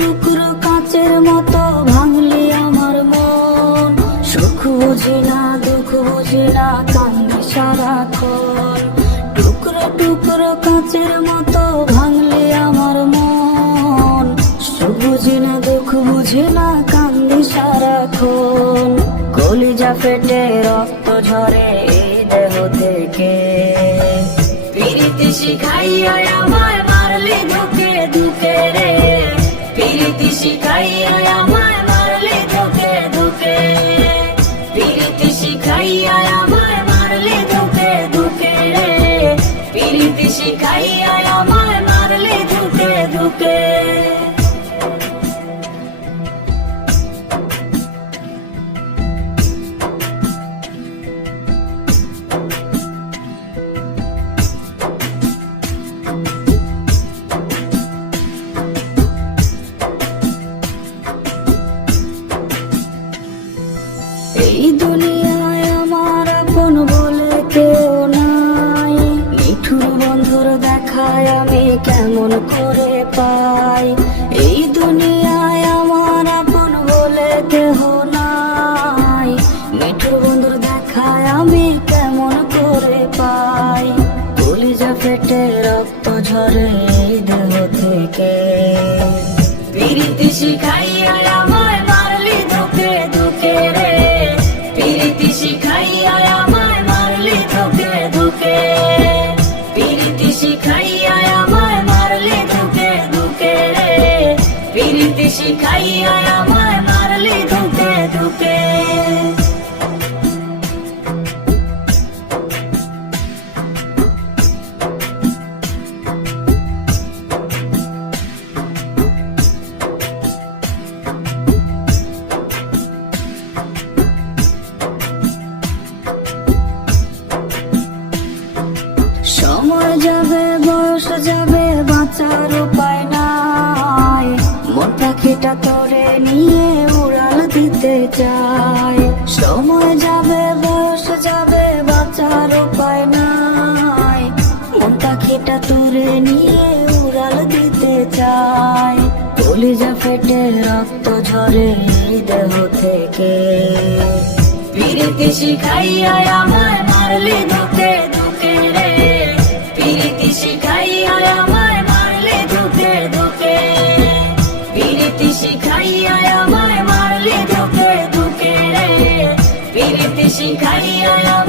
টুকরো কাঁচের মতো ভাঙলি আমার মন। সুখ বুঝে না, দুঃখ বুঝে না, কান্দি সারাক্ষণ। টুকরো টুকরো কাঁচের মতো ভাঙলি আমার মন। সুখ বুঝি না, দুঃখ বুঝে না, কান্দি সারাক্ষণ। কলিজা ফেটে, রক্ত ঝরে এই দেহ থেকে। প্রীতি শিখাইয়া আমার মারলি ধুক। এই দুনিয়ায় আমার আপন বলে কেউ নাই। মিঠুর বন্ধুর দেখায় আমি কেমন করে পাই। এই দুনিয়ায় আমার আপন বলে কেহ নাই। মিঠুর বন্ধুর দেখায় আমি কেমন করে পাই। কলিজা ফেটে, রক্ত ঝরে দেহ থেকে। পিরিতি শিখাইয়া পিরিতি শিখাইয়া আমায় মারলি ধুকে ধুকে। সময় যাবে বয়স যাবে বাঁচার উপায় চাই সময় যাবে, বয়স যাবে, বাঁচার উপায় নাই। মন পাখিটা তোরে নিয়ে উড়াল দিতে চাই ফেটে, রক্ত ঝরে থেকে। পিরিতি শিখাইয়া আমায় মারলি ধুকে ধুকে রে। পিরিতি শিখাইয়া ধুকে ধুকে। পিরিতি শিখাইয়া পিরিতি শিখাইয়া আমায় মারলি